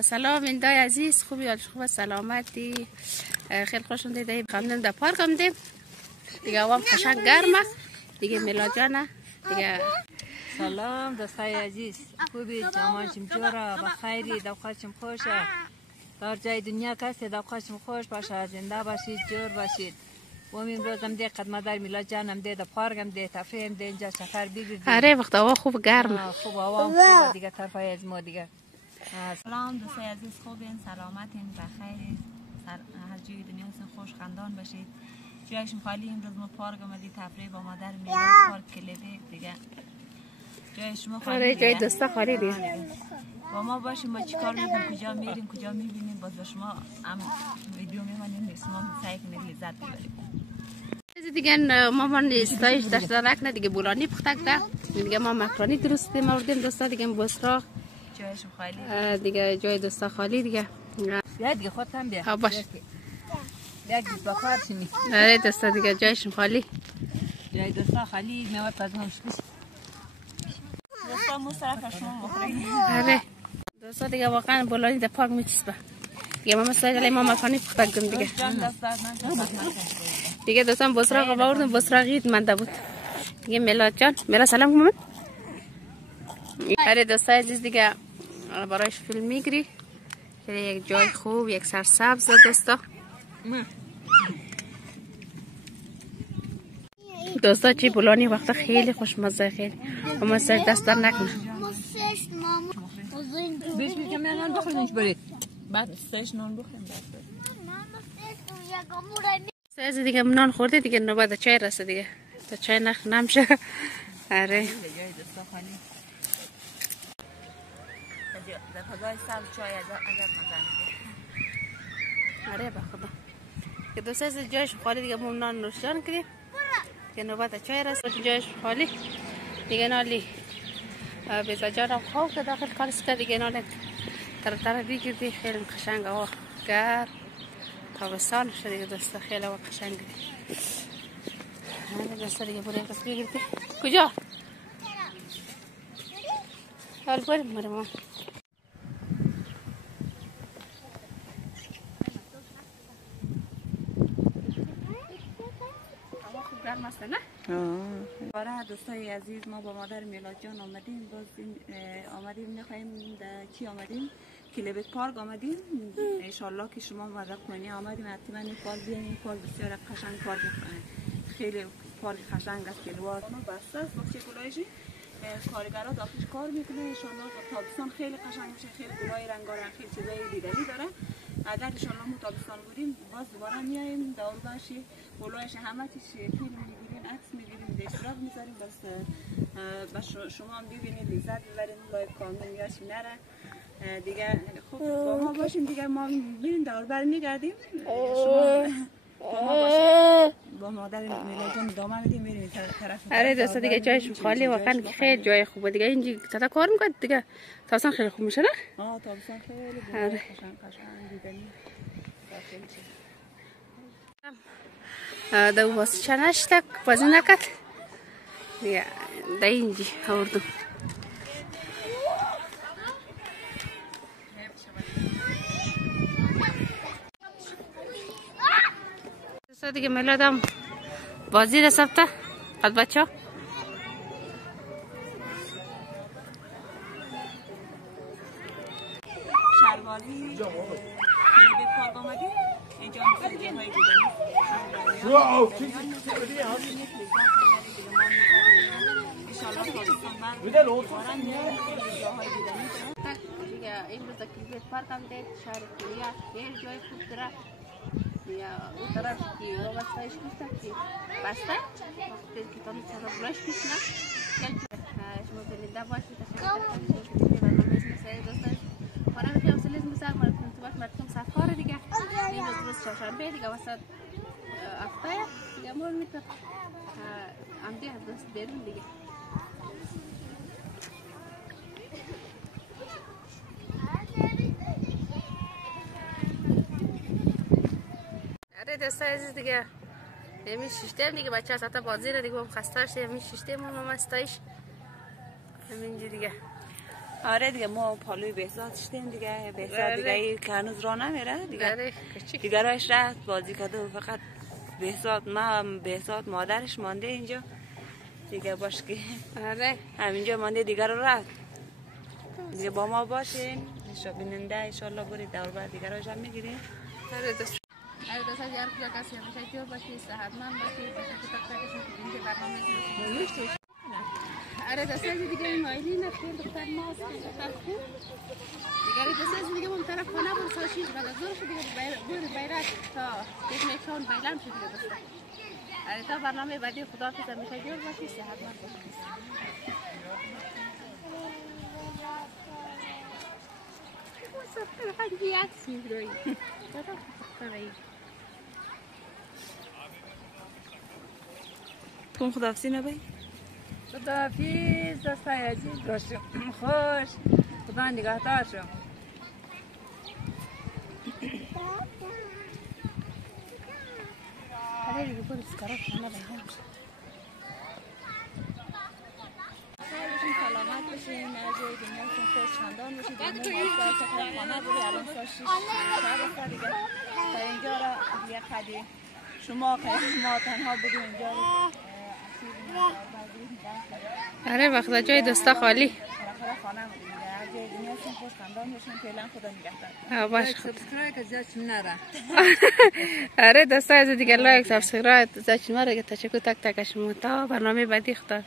سلام ایندای عزیز، خوبی؟ حالش خوبه؟ سلامتی؟ خیلی خوش اومدید. خواندم در پارک آمدیم دیگه. هوا قشنگ گرمه دیگه. میلاد جانه دیگه. سلام دوستای عزیز، خوبی؟ جامانشم جورا بخیری، دوقتشم خوشه. در جای دنیا کسی دوقتشم خوش باشه، زنده باشید، جور باشید. و امین روزم ده خدمت در میلاد جانم ده در پارکم ده تفریحم ده اینجا سفر بگیرید. آره وقت هوا خوب گرمه. خوب هوا خوبه دیگه. طرفای از ما دیگه. سلام دوستای عزیز، خوبین؟ سلامتین؟ بخیر؟ هر جای دنیا هستین، خوش خندان باشید. جایشون خالی. امروز ما پارک آمدی تفریح با مادر میلاد، پارک کلیدی دیگه. جای شما خالی. آره جای دوستا خالی دیگه. با ما باشیم. ما چیکار میکنیم؟ کجا میریم؟ کجا میبینیم؟ باز با شما هم ویدیو میمونیم. شما سعی کنید لذت ببرید. دیگه مامان استایش داشت نکنه دیگه. بولانی پختک ده دیگه. ما مکرونی درست کردیم آوردیم دوستا دیگه. بسرا جایشون خالی دیگه. جای دوستا خالی دیگه. بیا دیگه خودت هم بیا. ها باش. بیا دیگه با کار شمی. آره دوستا دیگه جایشون خالی. جای دوستا خالی. میوه تازه همش بش. دوستا مصرف شما بخورید. آره دوستا دیگه واقعا بولانی در پارک میچسبه دیگه. ما مثلا ما مکانی پختک کردیم دیگه. دیگه دوستان بسراغ آوردم. بسراغید منده بود دیگه. میلاد جان، میلاد سلام کن. آره دوستای عزیز دیگه برایش فیلم میگیری. یک جای خوب، یک سرسبز دوستا. دوستا چی بولانی وقتا خیلی خوشمزه. خیلی اما سر دست در نکنه. بیش میگم نان بخورینش برید. بعد سهش نان بخوریم. سه دیگه نان خورده دیگه. نوبت چای رسه دیگه. تا چای نخ نمشه. آره جای دوستا خالی. در فضای سبز چای عجب مزه میده. آره به خدا که دوستا از جایش خالی دیگه. ما نان نوشجان کردیم که نوبت چای رسه. جایش خالی دیگه. نالی بیزا جانم خواب که داخل کالسکه دیگه. نالی تر بگیردی. خیلی قشنگ هوا گرم تابستان شده دیگه دوستا. خیلی هوا قشنگ دیگه. آره دوستا دیگه برای بس بگیردی. کجا؟ حال بریم مرمان. برای دوستای عزیز، ما با مادر میلاد جان آمدیم. باز آمدیم میخوایم چی آمدیم؟ کلیبت پارک آمدیم. انشالله که شما مدد کنی. آمدیم حتما این پارک بیاین. این پارک بسیار قشنگ پارک، خیلی پارک قشنگ است. کلوار بسته است. باغچه گلایشی کارگرها داخلش کار میکنه. انشالله تابستان خیلی قشنگ میشه. خیلی گلای رنگارنگ، خیلی چیزای دیدنی داره. اگر انشالله ما تابستان بودیم باز دوباره میایم دور باشی گلایش همه چیز فیلم میگیریم، عکس میگیریم، اشتراک میذاریم. بس شما هم ببینید، لذت ببرید. لایو کامل یاش نره دیگه. خب با ما باشین دیگه. ما میریم دور بر میگردیم. شما با ما باشین. با مادر میلاد جان دامن میدیم میریم طرف. آره دوستا دیگه جایش خالی واقعا خیلی جای خوبه دیگه. اینجا تا کار میکنه دیگه. تابستان خیلی خوب میشه نه؟ تابستان خیلی آره قشنگ دیدنی. دو واسه چنش تک بازی نکد دیگه. دا اینجا آوردم. دوستا دیگه میلادم بازی رسفته قد بچه ها. شروازی کلیبت پارک آمدیم. اینجا می‌سازیم های دیدنی. امروز کلیبت پارک آمدید. شهر کلیا خیلی جای خوب داره. یا اون طرف که وابستهش کشته که بسته وقتی که تانی چرا بلاش کشنه شما زنده باشید. تشکر برنامه مسائل دوستان. برای که اصلیز مسائل مرتون تو باش مرتون سفر دیگه. این روز چهارشنبه دیگه وسط هفته دیگه مون میتونه عمدی از دست بریم دیگه. دوستای عزیز دیگه همین شیشتیم دیگه. بچه ها ساعت بازی رو دیگه هم خسته شده. همین شیشتیم هم استایش همینجا دیگه. آره دیگه ما پالوی بهزاد شدیم دیگه. بهزاد دیگه ای که هنوز راه نمیره دیگه. دیگه راهش رفت بازی کرده و فقط بهزاد مادرش مانده اینجا دیگه. باش که آره همینجا مانده دیگه رو رفت دیگه. با ما باشین بیننده انشالله برید دور بعد دیگه راش هم میگیریم. آره دوست هر کجا کسی همیشه جور باشی، صحتمند باشی، باشی که تک تکشون که اینجا برنامه زیست. آره دسته دیگه این آیلی نکنه دختر ماست دختر خوب دیگه. دسته دیگه اون طرف خانه بود ساشیش بعد از ظهرش دیگه بور بیرک تا یک میکشون بیلم شد دیگه دسته. آره تا برنامه بعدی خدا که همیشه جور باشی، صحتمند باشی. خیلی عکس میگیری. کن خداحافظی نبایی. خداحافظ دستای عزیز باشم. خوش خدا نگهدار شم. آره دیگه برو سکارات خانه بیهم شد. سلامت باشین، از دنیاتون خوش خندان باشید. ما خانه بودی الان تا 6 شب دیگه تا اینجا را دیگه خدی شما تنها بودیم اینجا. آره وقتا جای دوستا خالی. خانه بودیم از دنیاتون خوش خندان باشین. فعلا خدا نگهدار. باش سابسکرایب که زیاد نره. آره دوستا از دیگه لایک سابسکرایب زاچین ماره که تشکر تک تک شما تا برنامه بعدی خدا.